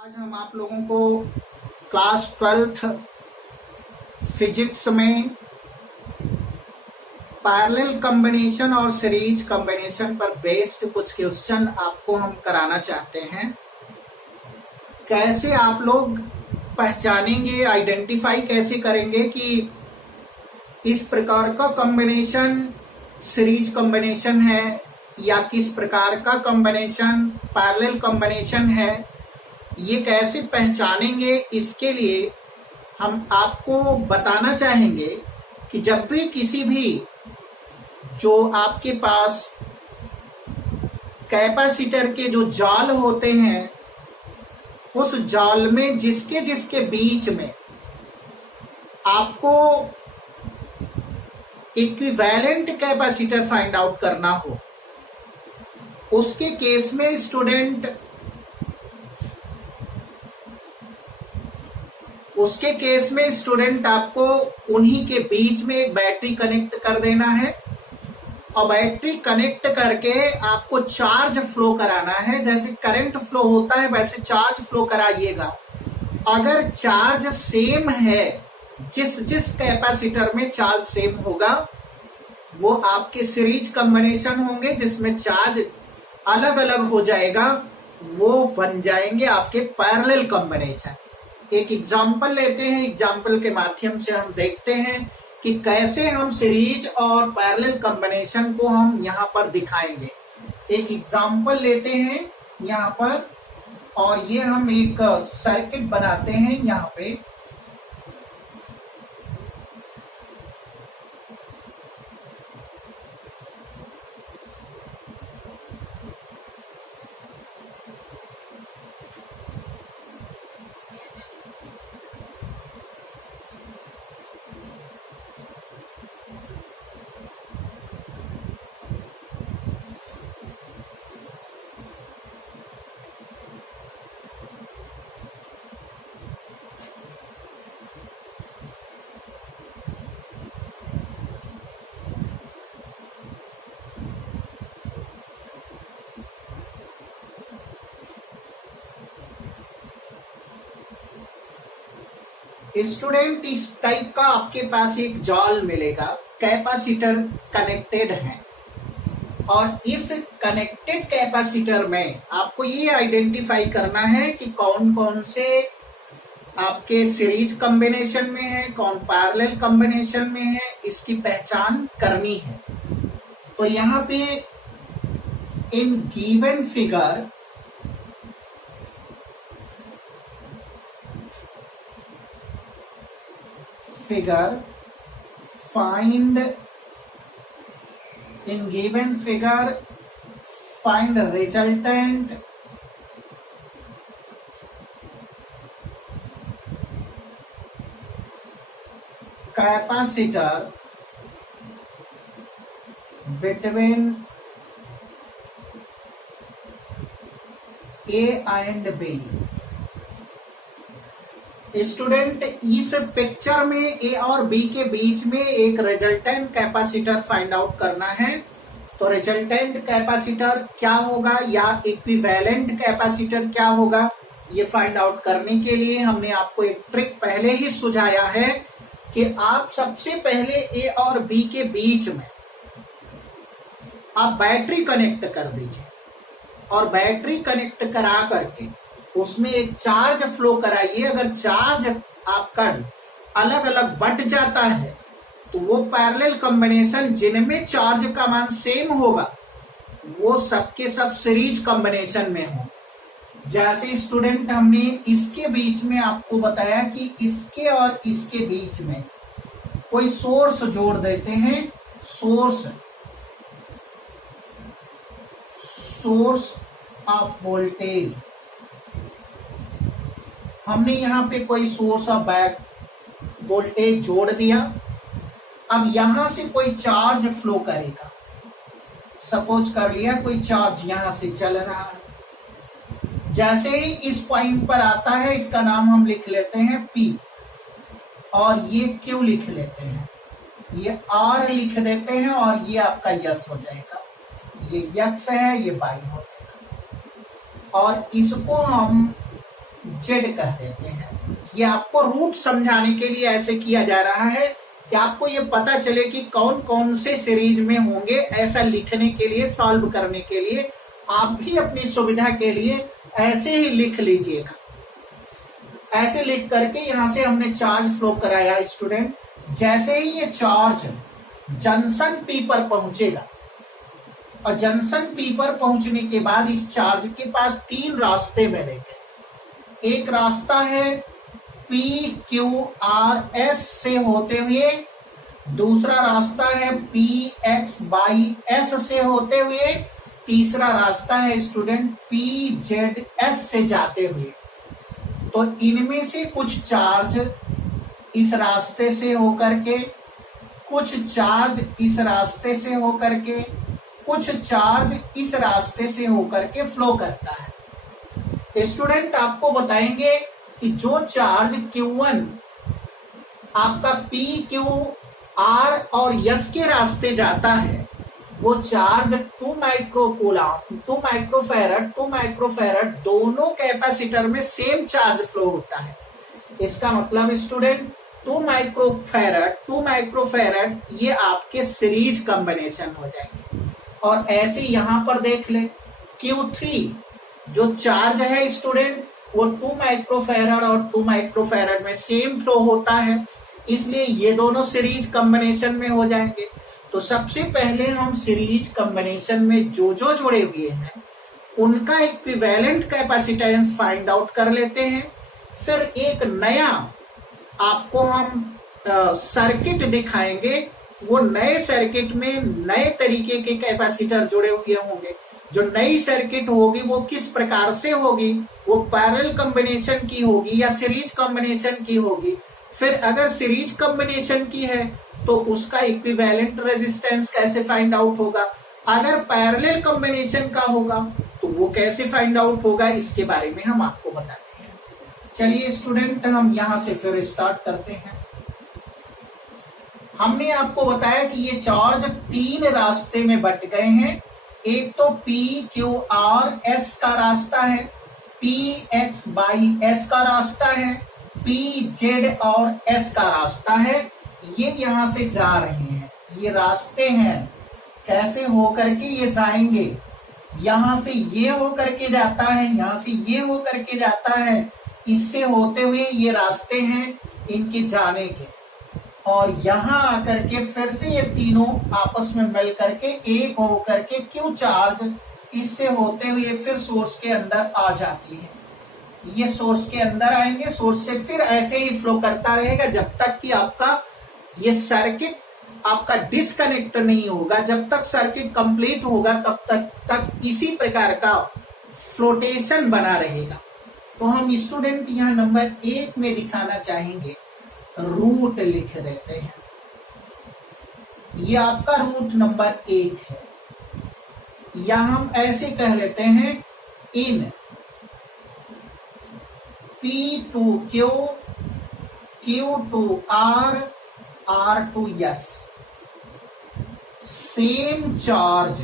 आज हम आप लोगों को क्लास 12th फिजिक्स में पैरेलल कॉम्बिनेशन और सीरीज कॉम्बिनेशन पर बेस्ड कुछ क्वेश्चन आपको हम कराना चाहते हैं। कैसे आप लोग पहचानेंगे, आइडेंटिफाई कैसे करेंगे कि इस प्रकार का कॉम्बिनेशन सीरीज कॉम्बिनेशन है या किस प्रकार का कॉम्बिनेशन पैरेलल कॉम्बिनेशन है, ये कैसे पहचानेंगे। इसके लिए हम आपको बताना चाहेंगे कि जब भी किसी भी जो आपके पास कैपेसिटर के जो जाल होते हैं, उस जाल में जिसके जिसके बीच में आपको इक्विवेलेंट कैपेसिटर फाइंड आउट करना हो, उसके केस में स्टूडेंट आपको उन्हीं के बीच में एक बैटरी कनेक्ट कर देना है और बैटरी कनेक्ट करके आपको चार्ज फ्लो कराना है। जैसे करंट फ्लो होता है वैसे चार्ज फ्लो कराइएगा। अगर चार्ज सेम है, जिस कैपेसिटर में चार्ज सेम होगा वो आपके सीरीज कॉम्बिनेशन होंगे। जिसमें चार्ज अलग अलग हो जाएगा वो बन जाएंगे आपके पैरेलल कॉम्बिनेशन। एक एग्जाम्पल लेते हैं, एग्जाम्पल के माध्यम से हम देखते हैं कि कैसे हम सीरीज और पैरेलल कॉम्बिनेशन को हम यहाँ पर दिखाएंगे। एक एग्जाम्पल लेते हैं यहाँ पर और ये हम एक सर्किट बनाते हैं यहाँ पे। स्टूडेंट, इस टाइप का आपके पास एक जाल मिलेगा, कैपेसिटर कनेक्टेड है और इस कनेक्टेड कैपेसिटर में आपको ये आइडेंटिफाई करना है कि कौन कौन से आपके सीरीज कॉम्बिनेशन में है, कौन पैरेलल कॉम्बिनेशन में है, इसकी पहचान करनी है। तो यहाँ पे in given figure find resultant capacitor between A and B। Student, इस पिक्चर में ए और बी के बीच में एक रिजल्टेंट कैपेसिटर फाइंड आउट करना है। तो रिजल्टेंट कैपेसिटर क्या होगा या इक्विवेलेंट कैपेसिटर क्या होगा, ये फाइंड आउट करने के लिए हमने आपको एक ट्रिक पहले ही सुझाया है कि आप सबसे पहले ए और बी के बीच में आप बैटरी कनेक्ट कर दीजिए और बैटरी कनेक्ट करा करके उसमें एक चार्ज फ्लो कराइए। अगर चार्ज आपका अलग अलग बट जाता है तो वो पैरेलल कॉम्बिनेशन जिनमें चार्ज का मान सेम होगा वो सबके सब सीरीज कॉम्बिनेशन में हो। जैसे स्टूडेंट, हमने इसके बीच में आपको बताया कि इसके और इसके बीच में कोई सोर्स जोड़ देते हैं। सोर्स ऑफ वोल्टेज, हमने यहाँ पे कोई सोर्स ऑफ वोल्टेज जोड़ दिया। अब यहां से कोई चार्ज फ्लो करेगा। सपोज कर लिया कोई चार्ज यहां से चल रहा है। जैसे ही इस पॉइंट पर आता है, इसका नाम हम लिख लेते हैं P और ये Q लिख लेते हैं, ये R लिख देते हैं और ये आपका यस हो जाएगा। ये यक्स है, ये वाई हो जाएगा। और इसको हम जेड कह देते हैं। ये आपको रूट समझाने के लिए ऐसे किया जा रहा है कि आपको ये पता चले कि कौन कौन से सीरीज में होंगे। ऐसा लिखने के लिए, सॉल्व करने के लिए आप भी अपनी सुविधा के लिए ऐसे ही लिख लीजिएगा। ऐसे लिख करके यहां से हमने चार्ज फ्लो कराया स्टूडेंट। जैसे ही ये चार्ज जंक्शन पी पर पहुंचेगा और जंक्शन पी पर पहुंचने के बाद इस चार्ज के पास 3 रास्ते मिलेंगे। एक रास्ता है पी क्यू आर एस से होते हुए, दूसरा रास्ता है पी एक्स बाई एस से होते हुए, तीसरा रास्ता है स्टूडेंट पी जेड एस से जाते हुए। तो इनमें से कुछ चार्ज इस रास्ते से होकर के, कुछ चार्ज इस रास्ते से होकर के, कुछ चार्ज इस रास्ते से होकर के फ्लो करता है। स्टूडेंट आपको बताएंगे कि जो चार्ज Q1 आपका P, Q, R और S के रास्ते जाता है, वो चार्ज 2 माइक्रोकूलम, 2 माइक्रोफैरड, 2 माइक्रोफैरड दोनों कैपेसिटर में सेम चार्ज फ्लो होता है। इसका मतलब स्टूडेंट 2 माइक्रोफैरड, 2 माइक्रोफैरड ये आपके सीरीज कॉम्बिनेशन हो जाएंगे। और ऐसे यहां पर देख ले Q3 जो चार्ज है स्टूडेंट वो 2 माइक्रोफैरड और 2 माइक्रोफैरड में सेम फ्लो होता है, इसलिए ये दोनों सीरीज कॉम्बिनेशन में हो जाएंगे। तो सबसे पहले हम सीरीज कॉम्बिनेशन में जो जो जुड़े हुए हैं उनका इक्विवेलेंट कैपेसिटेंस फाइंड आउट कर लेते हैं। फिर एक नया आपको हम सर्किट दिखाएंगे। वो नए सर्किट में नए तरीके के कैपेसिटर जुड़े हुए होंगे। जो नई सर्किट होगी वो किस प्रकार से होगी, वो पैरेलल कॉम्बिनेशन की होगी या सीरीज कॉम्बिनेशन की होगी। फिर अगर सीरीज कॉम्बिनेशन की है तो उसका इक्विवेलेंट रेजिस्टेंस कैसे फाइंड आउट होगा, अगर पैरेलल कॉम्बिनेशन का होगा तो वो कैसे फाइंड आउट होगा, इसके बारे में हम आपको बताते हैं। चलिए स्टूडेंट हम यहां से फिर स्टार्ट करते हैं। हमने आपको बताया कि ये चार्ज 3 रास्ते में बट गए हैं। एक तो पी क्यू आर एस का रास्ता है, पी एक्स बाई एस का रास्ता है, पी जेड और एस का रास्ता है। ये यहां से जा रहे हैं, ये रास्ते हैं। कैसे होकर के ये जाएंगे, यहां से ये होकर के जाता है, यहां से ये होकर के जाता है, इससे होते हुए ये रास्ते हैं इनके जाने के। और यहां आकर के फिर से ये तीनों आपस में मिल करके एक होकर के क्यू चार्ज इससे होते हुए फिर सोर्स के अंदर आ जाती है। ये सोर्स के अंदर आएंगे, सोर्स से फिर ऐसे ही फ्लो करता रहेगा जब तक कि आपका ये सर्किट आपका डिस्कनेक्ट नहीं होगा। जब तक सर्किट कंप्लीट होगा तब तक इसी प्रकार का फ्लोटेशन बना रहेगा। तो हम स्टूडेंट यहाँ नंबर 1 में दिखाना चाहेंगे, रूट लिख देते हैं। ये आपका रूट नंबर 1 है, या हम ऐसे कह लेते हैं इन P2Q, Q2R, R2S same charge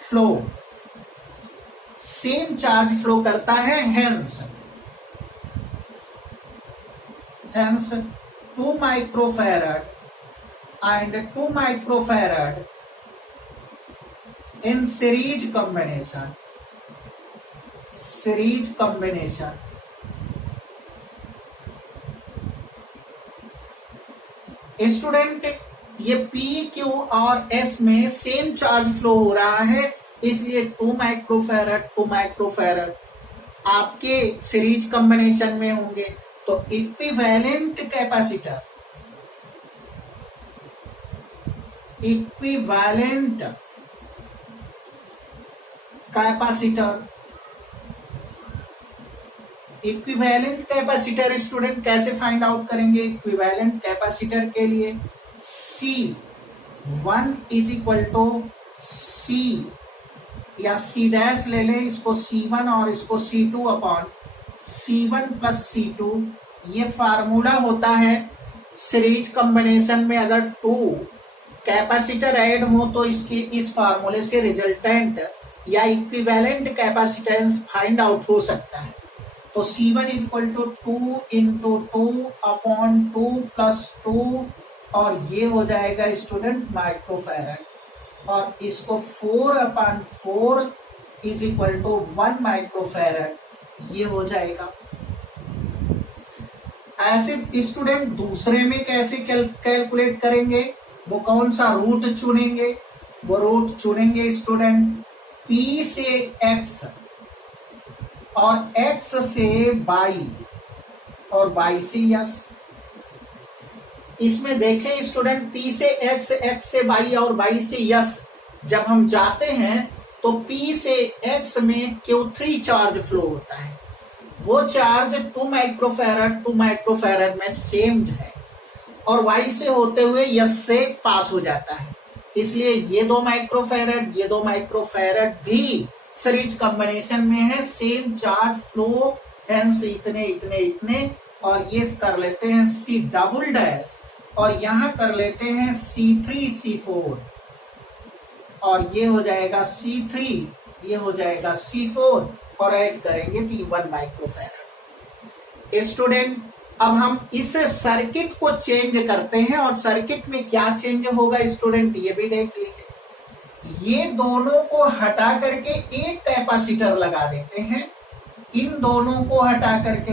flow, same charge flow करता है। Hence 2 microfarad and 2 microfarad in series combination। Student ये P, Q और S में सेम चार्ज फ्लो हो रहा है, इसलिए 2 माइक्रोफैरड आपके सीरीज कॉम्बिनेशन में होंगे। तो इक्विवेलेंट कैपेसिटर स्टूडेंट कैसे फाइंड आउट करेंगे। इक्विवेलेंट कैपेसिटर के लिए C1 is equal to C या C डैश ले लें, इसको C1 और इसको C2 upon C1 plus C2। ये फार्मूला होता है सीरीज कॉम्बिनेशन में। अगर 2 कैपेसिटर ऐड हो तो इसकी इस फार्मूले से रिजल्टेंट या इक्विवेलेंट कैपेसिटेंस फाइंड आउट हो सकता है। तो C1 इज इक्वल टू 2 × 2/2 + 2 और ये हो जाएगा स्टूडेंट माइक्रोफैरड और इसको 4/4 इज इक्वल टू 1 माइक्रोफैरड ये हो जाएगा। ऐसे स्टूडेंट दूसरे में कैसे कैलकुलेट करेंगे, वो कौन सा रूट चुनेंगे, वो रूट चुनेंगे स्टूडेंट P से X और X से Y और Y से S। इसमें देखें स्टूडेंट P से X, X से Y और Y से S जब हम जाते हैं तो P से X में Q3 चार्ज फ्लो होता है, वो चार्ज 2 माइक्रोफैरड में सेम है और Y से होते हुए S से पास हो जाता है, इसलिए ये 2 माइक्रोफैरड ये 2 माइक्रोफैरड भी सीरीज कॉम्बिनेशन में है, सेम चार्ज फ्लो, हेंस इतने इतने इतने और ये कर लेते हैं C डबल डैश और यहां कर लेते हैं C3 C4 और ये हो जाएगा C3 ये हो जाएगा C4 और ऐड करेंगे तो 1 माइक्रोफैरड। स्टूडेंट अब हम इस सर्किट को चेंज करते हैं और सर्किट में क्या चेंज होगा स्टूडेंट ये भी देख लीजिए। ये दोनों को हटा करके एक कैपेसिटर लगा देते हैं, इन दोनों को हटा करके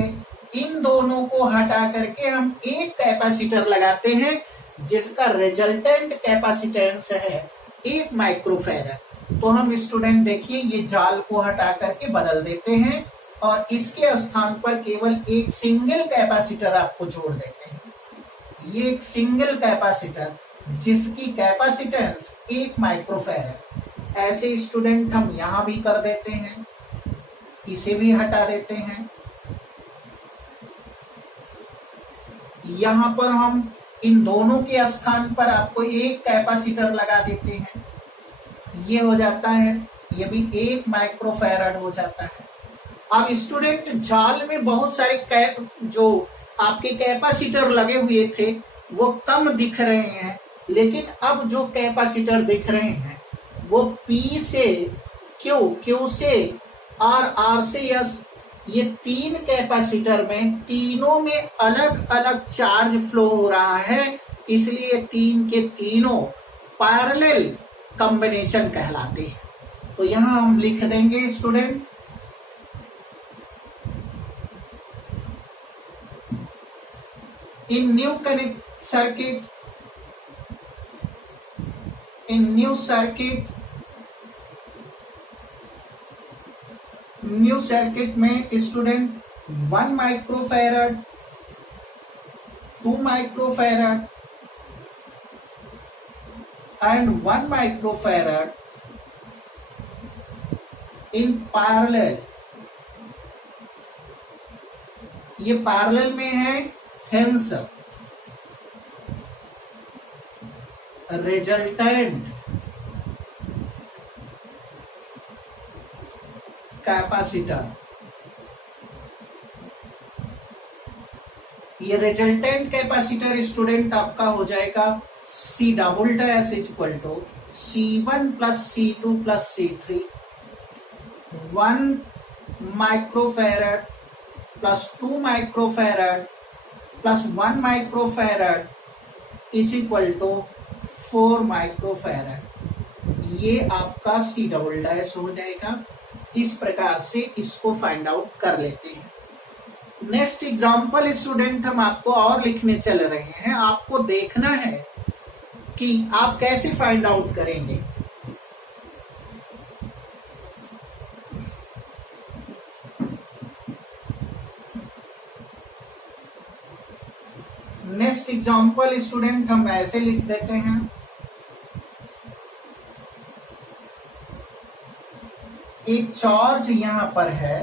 इन दोनों को हटा करके हम एक कैपेसिटर लगाते हैं जिसका रिजल्टेंट कैपेसिटेंस है 1 माइक्रोफैरड। तो हम स्टूडेंट देखिए ये जाल को हटा करके बदल देते हैं और इसके स्थान पर केवल एक सिंगल कैपेसिटर आपको जोड़ देते हैं, ये एक सिंगल कैपेसिटर जिसकी कैपेसिटेंस 1 माइक्रोफैरड। ऐसे स्टूडेंट हम यहां भी कर देते हैं, इसे भी हटा देते हैं, यहां पर हम इन दोनों के स्थान पर आपको एक कैपेसिटर लगा देते हैं, ये हो जाता है, ये भी 1 माइक्रोफैरड हो जाता है। अब स्टूडेंट जाल में बहुत सारे जो आपके कैपेसिटर लगे हुए थे वो कम दिख रहे हैं, लेकिन अब जो कैपेसिटर दिख रहे हैं वो P से Q, Q से R, R से S, ये 3 कैपेसिटर में तीनों में अलग अलग चार्ज फ्लो हो रहा है, इसलिए 3 के तीनों पैरेलल कॉम्बिनेशन कहलाते हैं। तो यहां हम लिख देंगे स्टूडेंट in new circuit में student 1 microfarad 2 microfarad and 1 microfarad in parallel, ये पैरेलल में है, हेंस रिजल्टेंट कैपेसिटर, ये रिजल्टेंट कैपेसिटर स्टूडेंट आपका हो जाएगा C double dash is equal to C1 + C2 + C3 1 microfarad plus 2 microfarad plus 1 microfarad is equal to 4 microfarad. ये आपका C double dash हो जाएगा। इस प्रकार से इसको फाइंड आउट कर लेते हैं। नेक्स्ट एग्जांपल स्टूडेंट हम आपको और लिखने चल रहे हैं, आपको देखना है कि आप कैसे फाइंड आउट करेंगे। नेक्स्ट एग्जांपल स्टूडेंट हम ऐसे लिख देते हैं, एक चार्ज यहां पर है,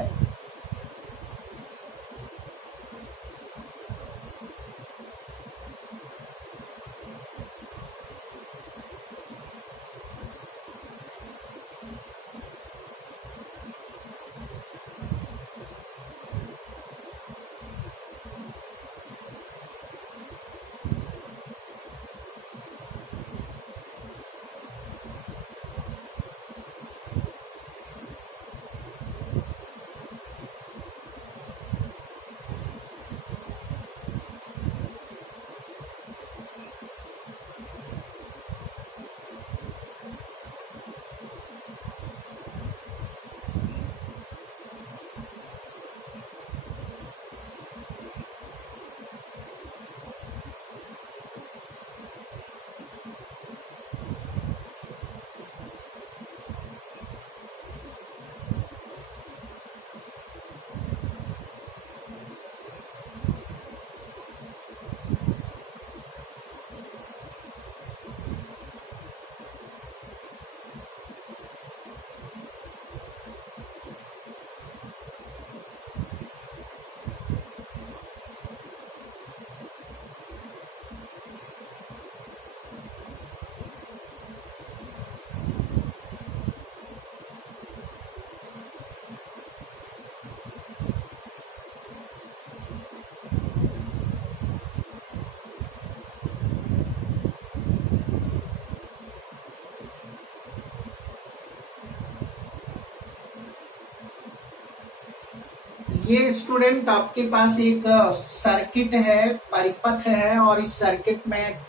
ये स्टूडेंट आपके पास एक सर्किट है, परिपथ है, और इस सर्किट में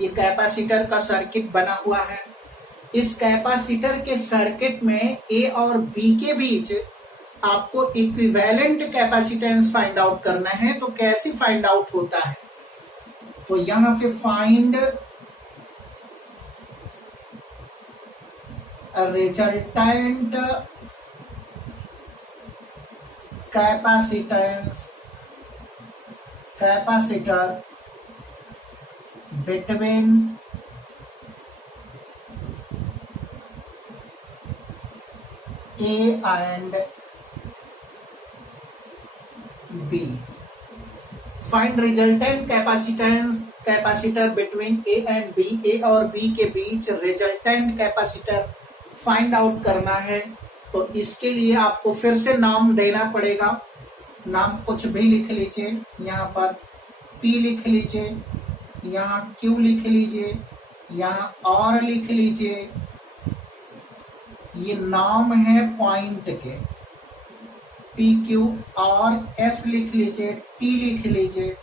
ये कैपेसिटर का सर्किट बना हुआ है। इस कैपेसिटर के सर्किट में ए और बी के बीच आपको इक्विवेलेंट कैपेसिटेंस फाइंड आउट करना है। तो कैसे फाइंड आउट होता है, तो यहां पे find resultant capacitance capacitor between A and B. Find resultant capacitance capacitor between A and B. A और B के बीच रिजल्टेंट कैपेसिटर फाइंड आउट करना है। तो इसके लिए आपको फिर से नाम देना पड़ेगा। नाम कुछ भी लिख लीजिए, यहाँ पर P लिख लीजिए, यहाँ Q लिख लीजिए, यहाँ R लिख लीजिए। ये नाम है पॉइंट के, P Q R S लिख लीजिए, T लिख लीजिए,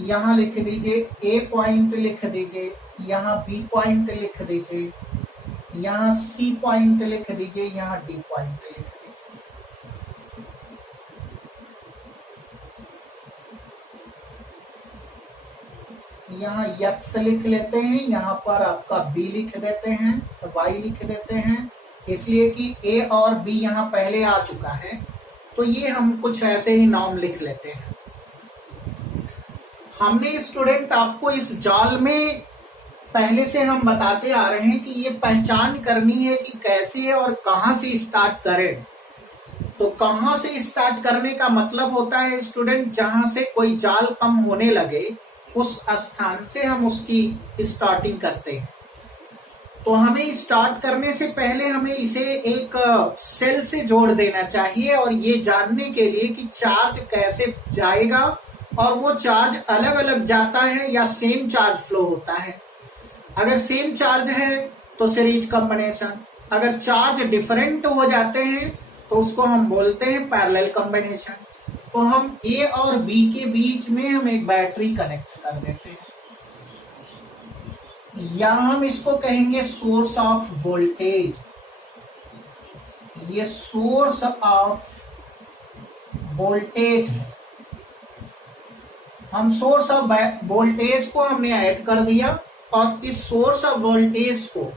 यहां लिख दीजिए A पॉइंट लिख दीजिए, यहाँ B पॉइंट लिख दीजिए, यहाँ C पॉइंट लिख दीजिए, यहाँ D पॉइंट लिख दीजिए। यहाँ X लिख लेते हैं, यहाँ पर आपका B लिख देते हैं, Y लिख देते हैं, इसलिए कि A और B यहाँ पहले आ चुका है। तो ये हम कुछ ऐसे ही नाम लिख लेते हैं। हमने स्टूडेंट आपको इस जाल में पहले से हम बताते आ रहे हैं कि ये पहचान करनी है कि कैसे और कहां से स्टार्ट करें। तो कहां से स्टार्ट करने का मतलब होता है स्टूडेंट, जहां से कोई जाल कम होने लगे उस स्थान से हम उसकी स्टार्टिंग करते हैं। तो हमें स्टार्ट करने से पहले हमें इसे एक सेल से जोड़ देना चाहिए, और ये जानने के लिए कि चार्ज कैसे जाएगा और वो चार्ज अलग अलग जाता है या सेम चार्ज फ्लो होता है। अगर सेम चार्ज है तो सीरीज कॉम्बिनेशन, अगर चार्ज डिफरेंट हो जाते हैं तो उसको हम बोलते हैं पैरेलल कॉम्बिनेशन। तो हम ए और बी के बीच में हम एक बैटरी कनेक्ट कर देते हैं, या हम इसको कहेंगे सोर्स ऑफ वोल्टेज। ये सोर्स ऑफ वोल्टेज है। हम सोर्स ऑफ वोल्टेज को हमने ऐड कर दिया, और इस सोर्स ऑफ वोल्टेज को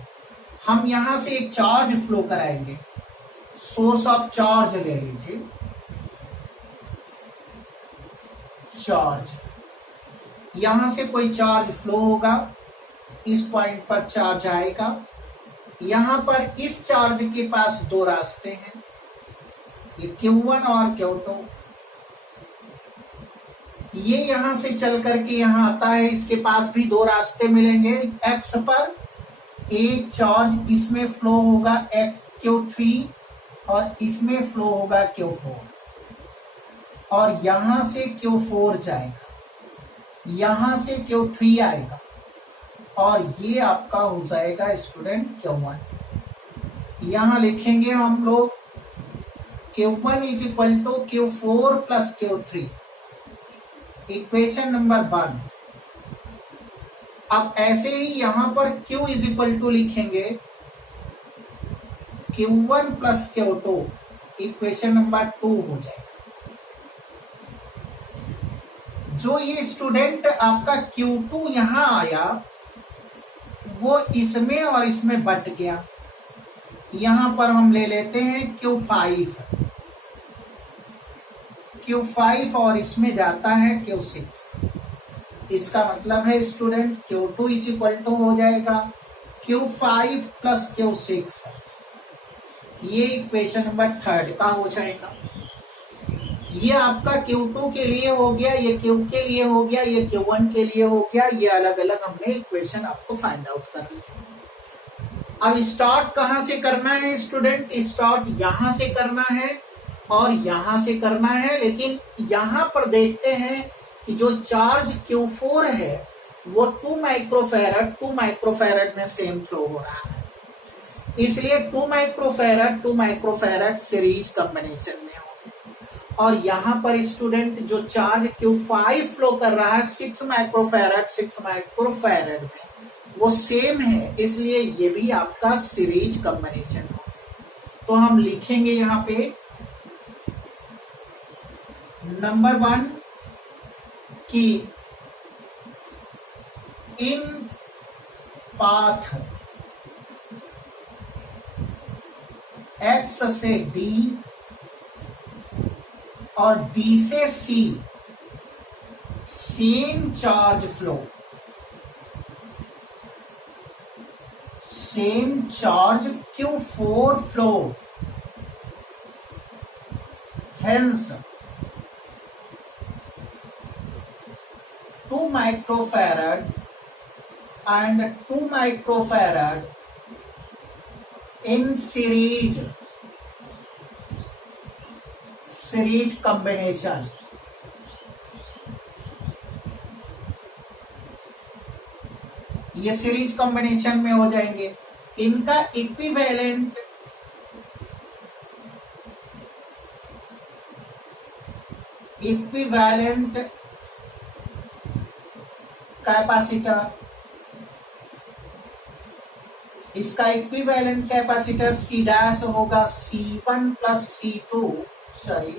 हम यहां से एक चार्ज फ्लो कराएंगे। सोर्स ऑफ चार्ज ले लीजिए, चार्ज, यहां से कोई चार्ज फ्लो होगा, इस पॉइंट पर चार्ज आएगा। यहां पर इस चार्ज के पास दो रास्ते हैं, ये Q1 और Q2। ये यहां से चल करके यहां आता है, इसके पास भी दो रास्ते मिलेंगे। X पर एक चार्ज इसमें फ्लो होगा Q3, और इसमें फ्लो होगा Q4, और यहां से Q4 जाएगा, यहां से Q3 आएगा, और ये आपका हो जाएगा स्टूडेंट Q1। यहां लिखेंगे हम लोग Q1 is equal to Q4 plus Q3, equation number 1। अब ऐसे ही यहां पर Q इज इक्वल टू लिखेंगे Q1 plus Q2, equation number 2 हो जाएगा। जो ये स्टूडेंट आपका Q2 यहां आया वो इसमें और इसमें बट गया। यहां पर हम ले लेते हैं Q5, Q5 और इसमें जाता है Q6। इसका मतलब है student Q2 is equal to हो जाएगा Q5 प्लस Q6। ये इक्वेशन नंबर 3 का हो जाएगा। ये आपका Q2 के लिए हो गया, ये Q के लिए हो गया, ये Q1 के लिए हो गया। ये अलग अलग हमने इक्वेशन आपको फाइंड आउट कर लिया। अब स्टार्ट कहां से करना है स्टूडेंट? स्टार्ट यहां से करना है और यहां से करना है, लेकिन यहां पर देखते हैं कि जो चार्ज Q4 है वो 2 माइक्रोफैरड में सेम फ्लो हो रहा है, इसलिए 2 माइक्रोफैरड सीरीज कॉम्बिनेशन में हो। और यहां पर स्टूडेंट जो चार्ज Q5 फ्लो कर रहा है 6 माइक्रोफैरड में, वो सेम है, इसलिए ये भी आपका सीरीज कॉम्बिनेशन हो। तो हम लिखेंगे यहां पे नंबर 1 कि इन पाथ X से D और D से C same charge flow, same charge Q4 flow, hence 2 microfarad and 2 microfarad in series combination. ये सीरीज कॉम्बिनेशन में हो जाएंगे। इनका इक्विवेलेंट कैपेसिटर, इसका इक्विवेलेंट कैपेसिटर C डैश होगा C1 plus C2, sorry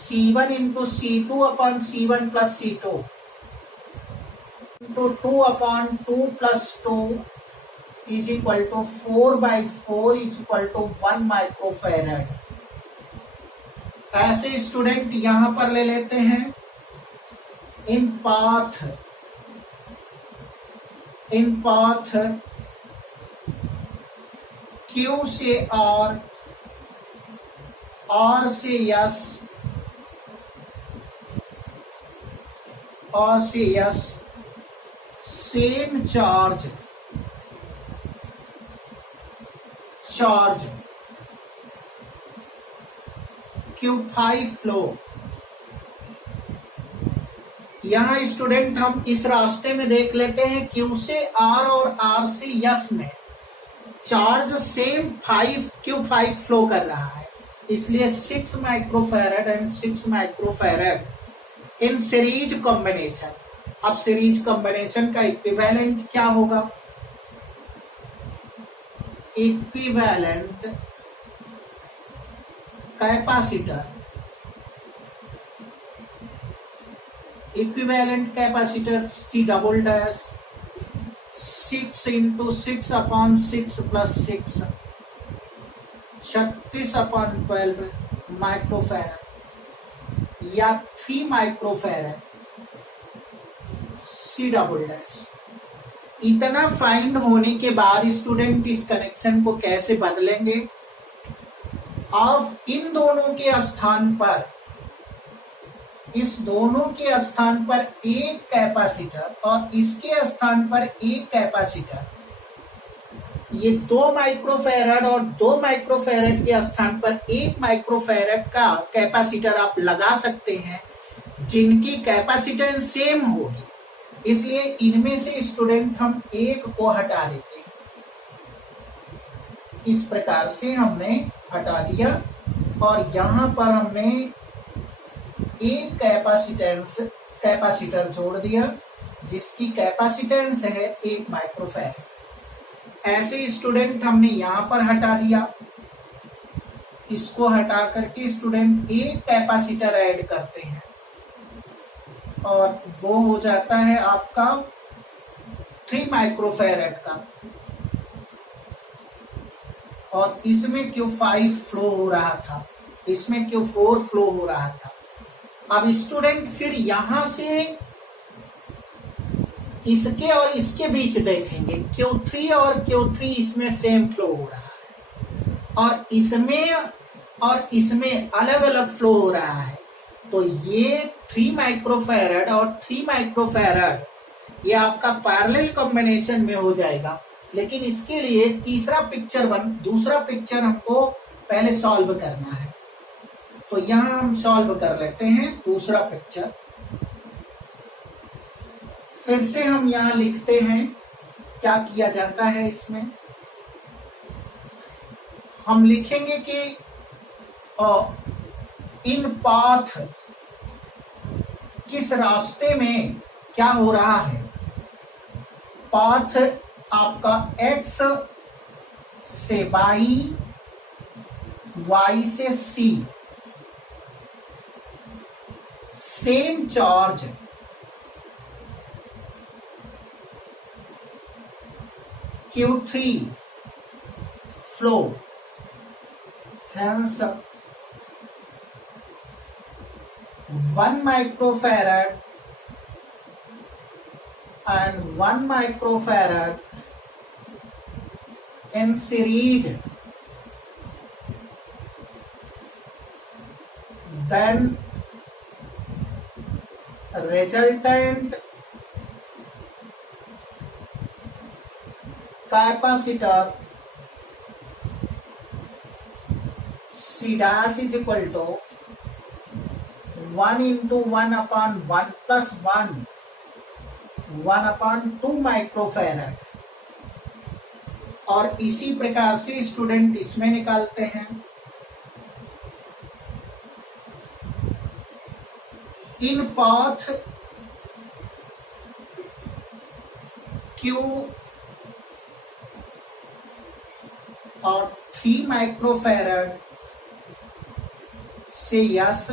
C1 into C2 upon C1 plus C2 into 2 upon 2 plus 2 is equal to 4/4 is equal to 1 microfarad. ऐसे student यहां पर ले लेते हैं इन पाथ Q से R से S और से S same charge Q5 flow. यहां स्टूडेंट हम इस रास्ते में देख लेते हैं Q से R और R से S में चार्ज सेम Q5 फ्लो कर रहा है, इसलिए 6 microfarad and 6 microfarad in series combination. अब सीरीज कॉम्बिनेशन का इक्विवेलेंट क्या होगा? Equivalent capacitor C double dash 6 into 6 upon 6 plus 6 36 upon 12 microfarad या 3 माइक्रोफैरड C डबल डैश। इतना फाइंड होने के बाद स्टूडेंट इस कनेक्शन को कैसे बदलेंगे? अब इन दोनों के स्थान पर, इस दोनों के स्थान पर एक कैपेसिटर और इसके स्थान पर एक कैपेसिटर, ये 2 माइक्रोफैरड और 2 माइक्रोफैरड के स्थान पर 1 माइक्रोफैरड का कैपेसिटर आप लगा सकते हैं, जिनकी कैपेसिटेंस सेम होगी। इसलिए इनमें से स्टूडेंट हम एक को हटा देते हैं। इस प्रकार से हमने हटा दिया और यहां पर हमने एक कैपेसिटर जोड़ दिया जिसकी कैपेसिटेंस है 1 माइक्रोफैरड। ऐसे स्टूडेंट हमने यहां पर हटा दिया। इसको हटा करके स्टूडेंट एक कैपेसिटर ऐड करते हैं और वो हो जाता है आपका 3 माइक्रोफैरड का, और इसमें Q5 फ्लो हो रहा था, इसमें Q4 फ्लो हो रहा था। अब स्टूडेंट फिर यहां से इसके और इसके बीच देखेंगे, Q3 और Q3 इसमें सेम फ्लो हो रहा है और इसमें अलग अलग फ्लो हो रहा है। तो ये 3 माइक्रोफैरड और 3 माइक्रोफैरड ये आपका पैरेलल कॉम्बिनेशन में हो जाएगा। लेकिन इसके लिए दूसरा पिक्चर हमको पहले सॉल्व करना है। तो यहां हम सॉल्व कर लेते हैं दूसरा पिक्चर। फिर से हम यहां लिखते हैं क्या किया जाता है। इसमें हम लिखेंगे कि इन पाथ, किस रास्ते में क्या हो रहा है। पाथ आपका x से y से c, same charge Q3 flow, hence 1 microfarad and 1 microfarad in series, then resultant capacitor C dash is equal to 1 into 1 upon 1 plus 1, 1 upon 2 microfarad. और इसी प्रकार से स्टूडेंट इसमें निकालते हैं। इन पाथ Q और 3 माइक्रोफैरड से यस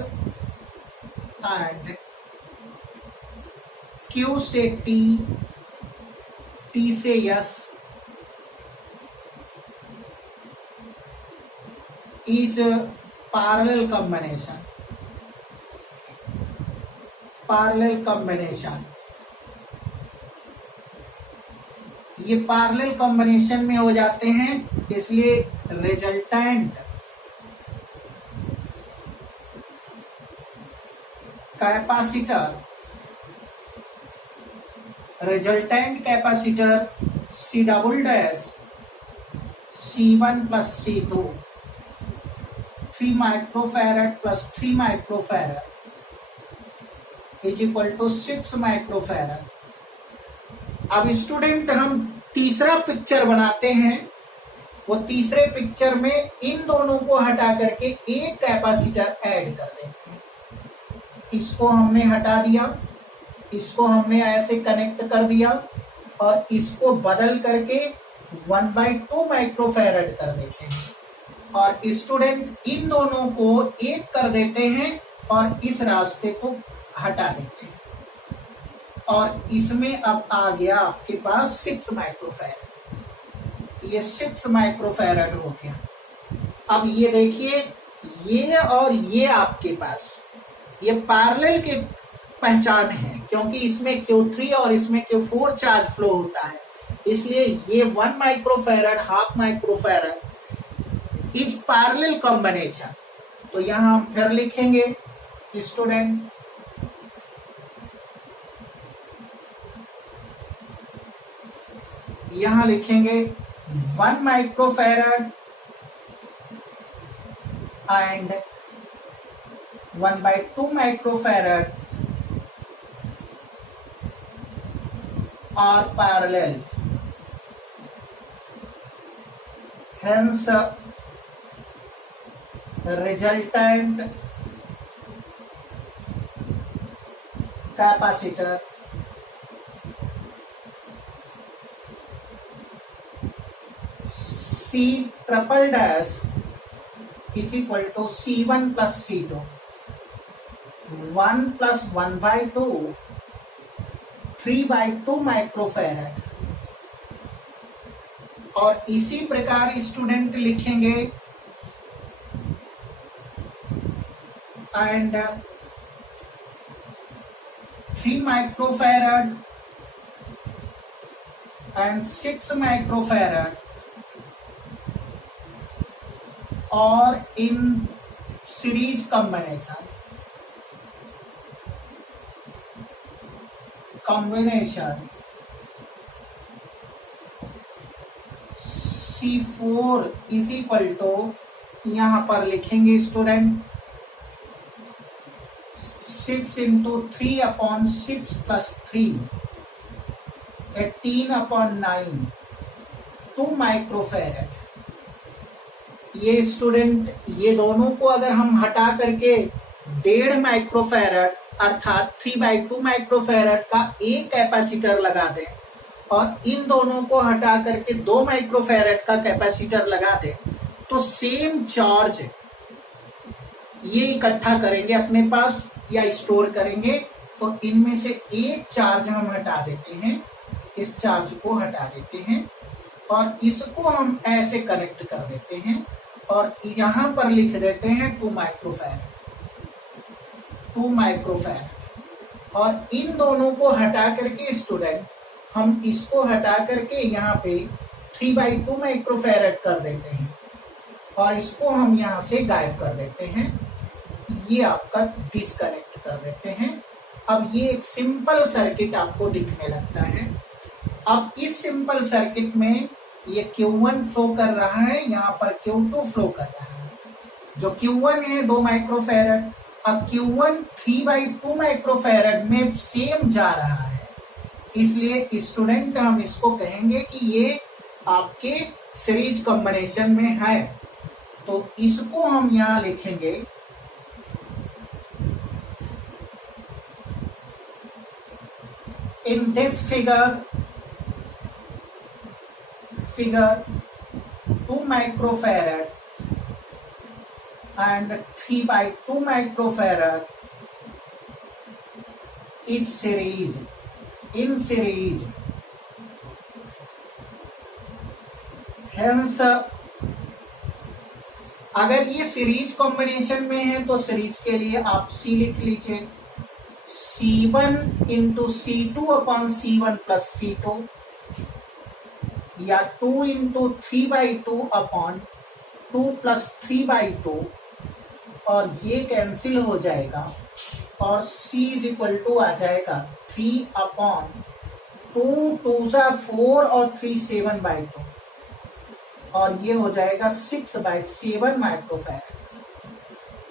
एंड Q से T, T से S is parallel combination. Parallel combination, ये पैरेलल कॉम्बिनेशन में हो जाते हैं, इसलिए resultant capacitor, resultant capacitor C double dash C1 plus C2, 3 microfarad plus 3 microfarad is equal to 6 microfarad. अब स्टूडेंट हम तीसरा पिक्चर बनाते हैं। वो तीसरे पिक्चर में इन दोनों को हटा करके एक कैपेसिटर ऐड कर देते हैं। इसको हमने हटा दिया, इसको हमने ऐसे कनेक्ट कर दिया और इसको बदल करके 1/2 माइक्रोफैरड कर देते हैं। और स्टूडेंट इन दोनों को एक कर देते हैं और इस रास्ते को हटा देते हैं और इसमें अब आ गया आपके पास 6 माइक्रोफैरड। ये 6 माइक्रोफैरड हो गया। अब ये देखिए, ये और ये आपके पास ये पैरेलल के पहचान है, क्योंकि इसमें Q3 और इसमें Q4 चार्ज फ्लो होता है, इसलिए ये 1 microfarad, half microfarad is parallel combination. तो यहां हम फिर लिखेंगे स्टूडेंट, यहां लिखेंगे 1 microfarad and 1/2 microfarad are parallel, hence resultant capacitor C triple dash is equal to C1 plus C2, 1 plus 1/2, 3/2 microfarad. और इसी प्रकार स्टूडेंट लिखेंगे एंड 3 माइक्रोफैरड एंड 6 माइक्रोफैरड और in series combination C4 is equal to, यहां पर लिखेंगे student 6 into 3/6 plus 3, 18/9, 2 microfarad ये student ये दोनों को अगर हम हटा करके 1.5 माइक्रोफैरड अर्थात 3/2 माइक्रोफैरड का एक कैपेसिटर लगा दें और इन दोनों को हटा करके 2 माइक्रोफैरड का कैपेसिटर लगा दें तो सेम चार्ज ये इकट्ठा करेंगे अपने पास या स्टोर करेंगे। तो इनमें से एक चार्ज हम हटा देते हैं, इस चार्ज को हटा देते हैं और इसको हम ऐसे कनेक्ट कर देते हैं और यहां पर लिख देते हैं 2 माइक्रोफैरड और इन दोनों को हटा करके स्टूडेंट हम इसको हटा करके यहाँ पे 3/2 माइक्रोफैरड कर देते हैं और इसको हम यहाँ से गायब कर देते हैं, ये आपका डिस्कनेक्ट कर देते हैं। अब ये एक सिंपल सर्किट आपको दिखने लगता है। अब इस सिंपल सर्किट में ये Q1 फ्लो कर रहा है, यहाँ पर Q2 फ्लो कर रहा है। जो Q1 है 2 माइक्रोफैरड, अब Q1 3/2 माइक्रोफैरड में सेम जा रहा है, इसलिए स्टूडेंट हम इसको कहेंगे कि ये आपके सीरीज कॉम्बिनेशन में है। तो इसको हम यहां लिखेंगे in this figure 2 microfarad and 3/2 microfarad is in series, hence अगर ये सीरीज कॉम्बिनेशन में है तो सीरीज के लिए आप C लिख लीजिए, C1 into C2 upon C1 plus C2 या 2 इंटू 3/2 अपॉन 2 प्लस 3/2 और ये कैंसिल हो जाएगा और C इज इक्वल टू आ जाएगा 3 अपॉन 2 2 4 और 3 7/2 और ये हो जाएगा 6/7 माइक्रोफैरड।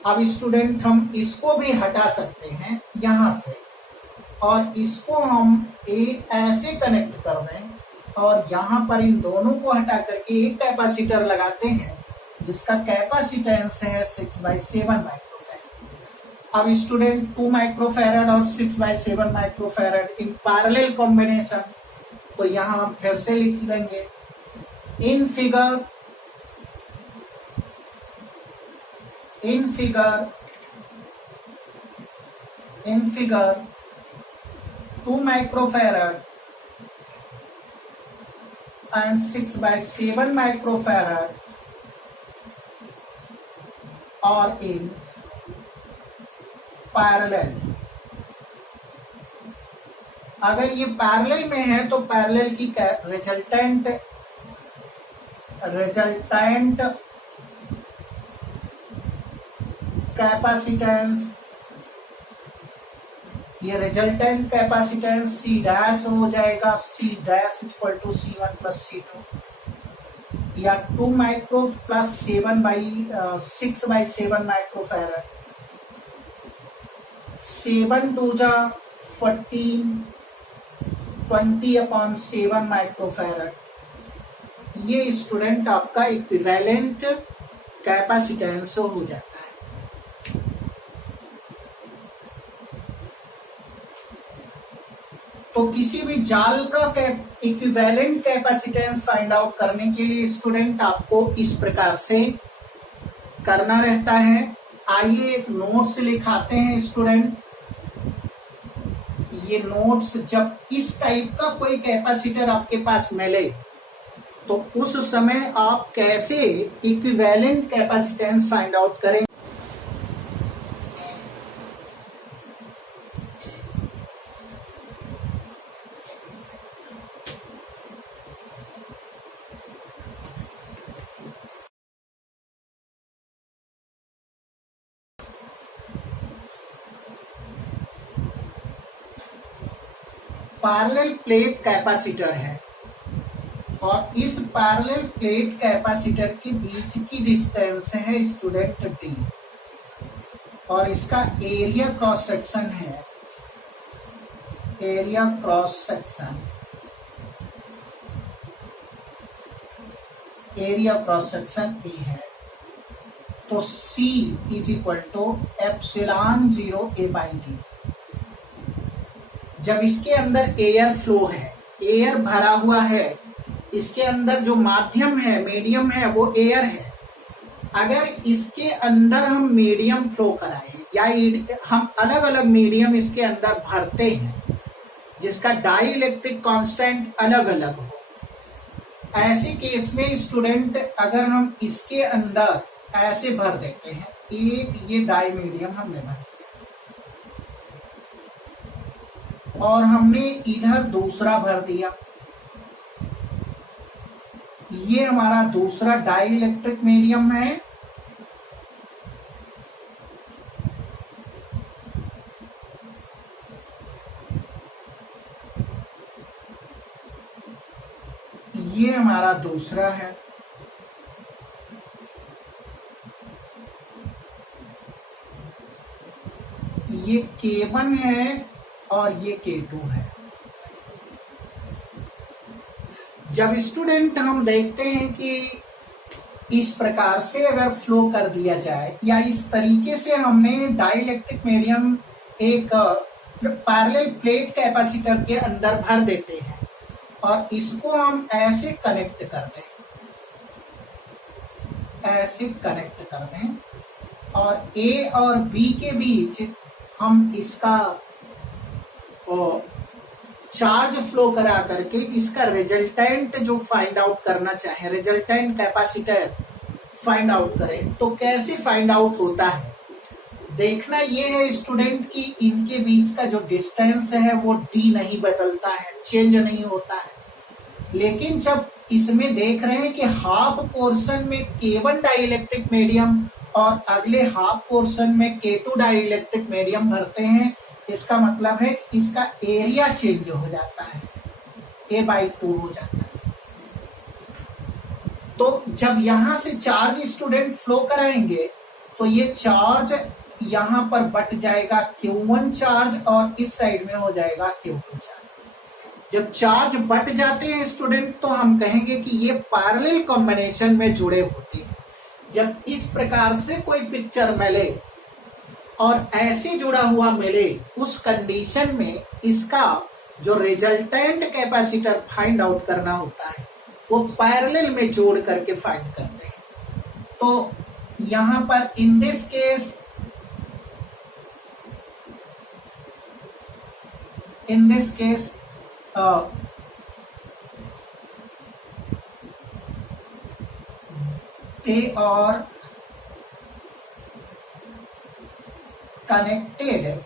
अब स्टूडेंट हम इसको भी हटा सकते हैं यहां से और इसको हम ऐसे कनेक्ट कर दें और यहां पर इन दोनों को हटा करके एक कैपेसिटर लगाते हैं जिसका कैपेसिटेंस है 6/7 माइक्रोफैरड। अब स्टूडेंट 2 माइक्रोफैरड और 6/7 माइक्रोफैरड इन पैरेलल कॉम्बिनेशन, तो यहां हम फिर से लिख देंगे in figure 2 microfarad and 6/7 microfarad are in parallel। अगर ये पैरेलल में है तो पैरेलल की रिजल्टेंट कैपेसिटेंस, ये रिजल्टेंट कैपेसिटेंस C डैश हो जाएगा, C dash equal to C1 plus C2 या 2 micro plus 6/7 microfarad, 7 2 14 20 upon 7 microfarad. ये स्टूडेंट आपका इक्विवेलेंट कैपेसिटेंस हो जाता है। तो किसी भी जाल का इक्विवेलेंट कैपेसिटेंस फाइंड आउट करने के लिए स्टूडेंट आपको इस प्रकार से करना रहता है। आइए एक नोट्स लिखाते हैं स्टूडेंट। ये नोट्स, जब इस टाइप का कोई कैपेसिटर आपके पास मिले तो उस समय आप कैसे इक्विवेलेंट कैपेसिटेंस फाइंड आउट करें। पैरेलल प्लेट कैपेसिटर है और इस पैरेलल प्लेट कैपेसिटर के बीच की डिस्टेंस है स्टूडेंट D और इसका एरिया क्रॉस सेक्शन है, एरिया क्रॉस सेक्शन A है। तो C is equal to epsilon 0 A/D। जब इसके अंदर एयर फ्लो है, एयर भरा हुआ है, इसके अंदर जो माध्यम है, मीडियम है, वो एयर है। अगर इसके अंदर हम मीडियम फ्लो कराएं या हम अलग अलग मीडियम इसके अंदर भरते हैं जिसका डाई इलेक्ट्रिक कांस्टेंट अलग अलग हो, ऐसे केस में स्टूडेंट अगर हम इसके अंदर ऐसे भर देते हैं, एक ये डाई मीडियम हमने भर दिया और हमने इधर दूसरा भर दिया, ये हमारा दूसरा डाई इलेक्ट्रिक मीडियम है। ये हमारा दूसरा है। ये K1 है और ये K2 है। जब स्टूडेंट हम देखते हैं कि इस प्रकार से अगर फ्लो कर दिया जाए या इस तरीके से हमने डाइलेक्ट्रिक मीडियम एक पैरेलल प्लेट कैपेसिटर के अंदर भर देते हैं और इसको हम ऐसे कनेक्ट कर दें, ऐसे कनेक्ट कर दें और A और B के बीच हम इसका चार्ज फ्लो करा करके इसका रिजल्टेंट जो फाइंड आउट करना चाहे, रिजल्टेंट कैपेसिटर फाइंड आउट करें, तो कैसे फाइंड आउट होता है देखना ये है स्टूडेंट कि इनके बीच का जो डिस्टेंस है वो D नहीं बदलता है, चेंज नहीं होता है। लेकिन जब इसमें देख रहे हैं कि हाफ पोर्शन में K1 डाइलेक्ट्रिक मीडियम और अगले हाफ पोर्शन में K2 डाइलेक्ट्रिक मीडियम भरते हैं, इसका मतलब है कि इसका एरिया चेंज हो जाता है, A/2 हो जाता है। तो जब यहां से चार्ज स्टूडेंट फ्लो कराएंगे तो ये चार्ज यहां पर बट जाएगा Q1 चार्ज और इस साइड में हो जाएगा Q2 चार्ज। जब चार्ज बट जाते हैं स्टूडेंट तो हम कहेंगे कि ये पैरेलल कॉम्बिनेशन में जुड़े होते हैं। जब इस प्रकार से कोई पिक्चर मिले और ऐसे जुड़ा हुआ मिले, उस कंडीशन में इसका जो रिजल्टेंट कैपेसिटर फाइंड आउट करना होता है वो पैरेलल में जोड़ करके फाइंड करते हैं। तो यहां पर in this case they are connected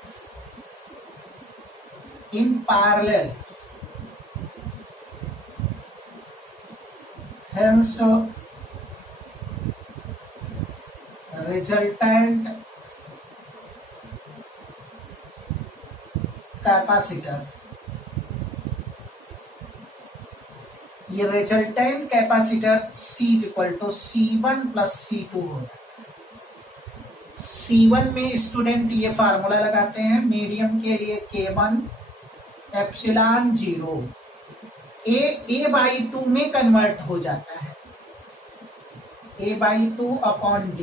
in parallel, hence resultant capacitor, ये resultant capacitor C = C1 + C2 हो जाता है। C1 में स्टूडेंट ये फार्मूला लगाते हैं मीडियम के लिए, K1 एप्सिलॉन 0 A/2 में कन्वर्ट हो जाता है, A/2/D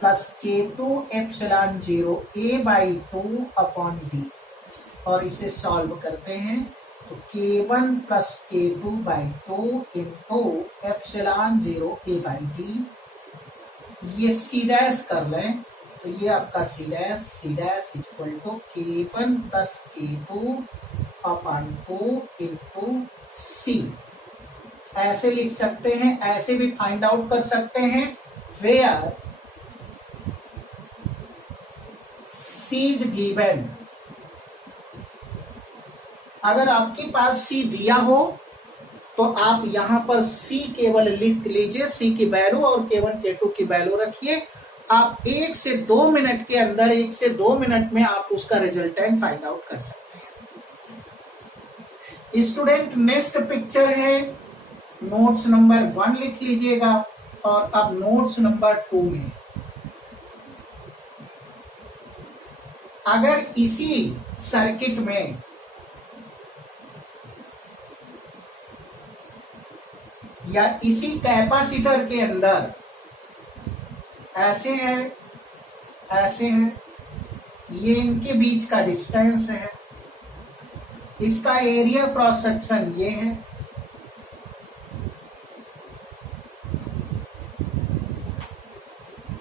plus K2 epsilon 0 A/2/D और इसे सॉल्व करते हैं तो K1 + K2/2 into epsilon 0 A/D। ये C डैश कर लें तो ये आपका C dash = K1 + K2/2 into C। ऐसे लिख सकते हैं, ऐसे भी फाइंड आउट कर सकते हैं, वेयर C इज गिवन। अगर आपके पास C दिया हो तो आप यहां पर C केवल लिख लीजिए, C की वैल्यू और K1 K2 की वैल्यू रखिए। आप 1 से 2 मिनट के अंदर, 1 से 2 मिनट में आप उसका रिजल्टेंट फाइंड आउट कर सकते हैं। स्टूडेंट नेक्स्ट पिक्चर है, नोट्स नंबर 1 लिख लीजिएगा और अब नोट्स नंबर 2 में अगर इसी सर्किट में या इसी कैपेसिटर के अंदर ऐसे है, ऐसे है, ये इनके बीच का डिस्टेंस है, इसका एरिया क्रॉस सेक्शन ये है,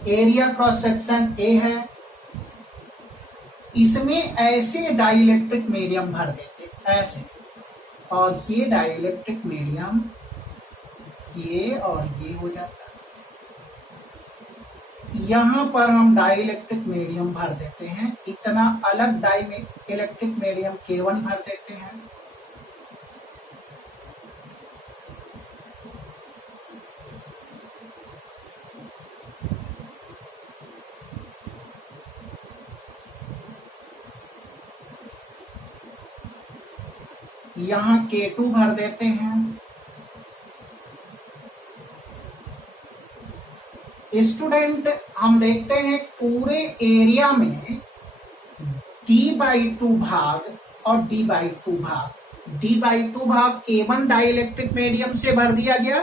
एरिया क्रॉस सेक्शन ए है। इसमें ऐसे डाइलेक्ट्रिक मीडियम भर देते ऐसे, और ये डाइलेक्ट्रिक मीडियम ये और ये हो जाता है। यहां पर हम डाइलेक्ट्रिक मीडियम भर देते हैं, इतना अलग डाइलेक्ट्रिक मीडियम K1 भर देते हैं। यहां K2 भर देते हैं। स्टूडेंट हम देखते हैं पूरे एरिया में D/2 भाग और D/2 भाग, D/2 भाग K1 डाइलेक्ट्रिक मीडियम से भर दिया गया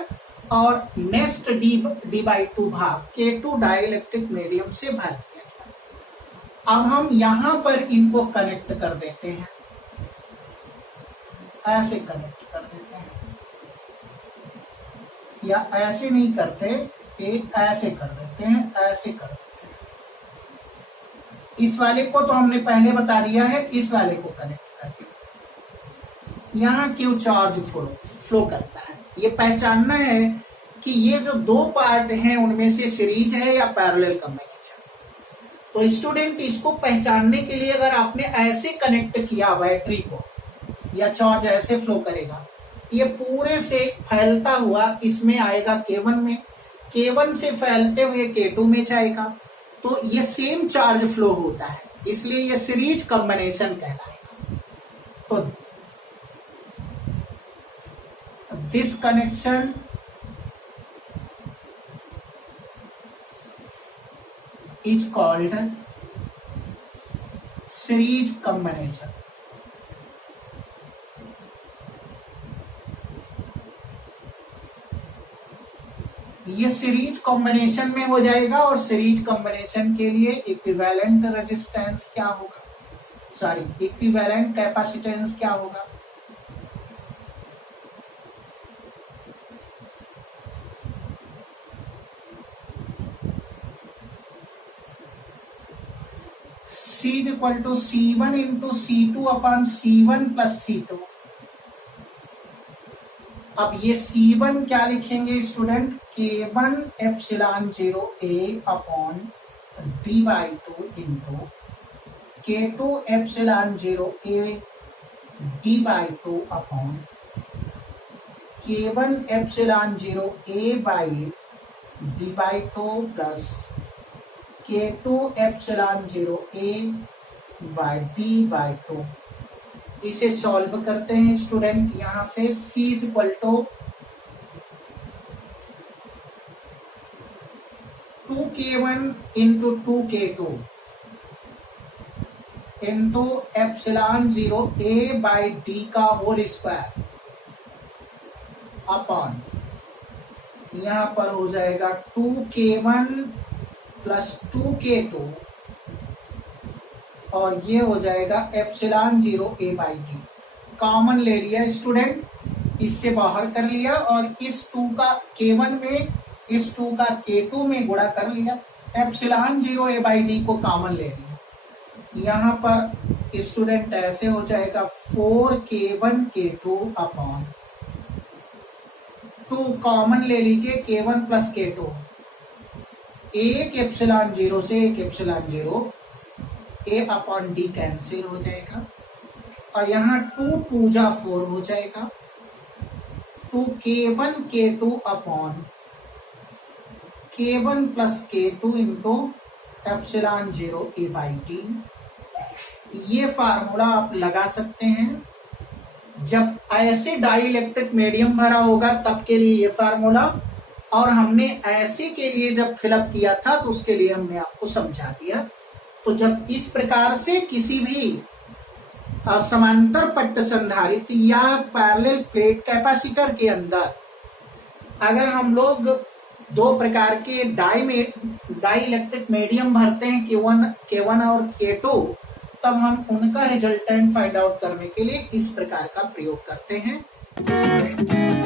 और नेक्स्ट D/2 भाग K2 डाइलेक्ट्रिक मीडियम से भर दिया गया। अब हम यहां पर इनको कनेक्ट कर देते हैं, ऐसे कनेक्ट कर देते हैं, या ऐसे नहीं करते, एक ऐसे कर देते हैं, ऐसे कर देते हैं। इस वाले को तो हमने पहले बता दिया है, इस वाले को कनेक्ट करके यहां क्यों चार्ज फ्लो करता है, ये पहचानना है कि ये जो दो पार्ट हैं उनमें से सीरीज है या पैरेलल कम्बिनेशन। तो स्टूडेंट इसको पहचानने के लिए अगर आपने ऐसे कनेक्ट किया बैटरी को, या चार्ज ऐसे फ्लो करेगा, ये पूरे से फैलता हुआ इसमें आएगा K1 में, K1 से फैलते हुए K2 में जाएगा, तो ये सेम चार्ज फ्लो होता है, इसलिए ये सीरीज कॉम्बिनेशन कहलाएगा। तो this connection is called series combination. ये सीरीज कॉम्बिनेशन में हो जाएगा, और सीरीज कॉम्बिनेशन के लिए इक्विवेलेंट रेजिस्टेंस क्या होगा, सॉरी इक्विवेलेंट कैपेसिटेंस क्या होगा, C is equal to C1 into C2 upon C1 plus C2। अब ये C1 क्या लिखेंगे student, K1 epsilon 0A upon D/2 into K2 epsilon 0A D/2 upon K1 epsilon 0A by D/2 plus K2 epsilon 0A by D/2। इसे solve करते हैं student, यहां से C is equal to 2K1 into 2K2 into epsilon 0A by D का whole square upon, यहां पर हो जाएगा 2K1 प्लस 2K2 और ये हो जाएगा epsilon 0A by D। Common ले लिया स्टूडेंट, इससे बाहर कर लिया और इस 2 का K1 में, इस 2 का K2 में गुणा कर लिया, एप्सिलॉन 0A बाई D को कॉमन ले लिया। यहाँ पर स्टूडेंट ऐसे हो जाएगा 4K1 K2 अपॉन 2 कॉमन ले लीजिए K1 प्लस K2, एक एप्सिलॉन 0 से एक epsilon 0, A upon D cancel हो जाएगा और यहाँ 2 2 जा 4 हो जाएगा, 2K1 K2 upon K1 plus K2 into epsilon 0A by D। ये फार्मूला आप लगा सकते हैं, जब ऐसे डाइलेक्ट्रिक मीडियम भरा होगा तब के लिए ये फार्मूला, और हमने ऐसे के लिए जब फिलअप किया था तो उसके लिए हमने आपको समझा दिया। तो जब इस प्रकार से किसी भी समांतर पट्ट संधारित्र या पैरेलल प्लेट कैपेसिटर के अंदर अगर हम लोग दो प्रकार के डाई इलेक्ट्रिक मीडियम भरते हैं K1 और K2, तब हम उनका रिजल्टेंट फाइंड आउट करने के लिए इस प्रकार का प्रयोग करते हैं।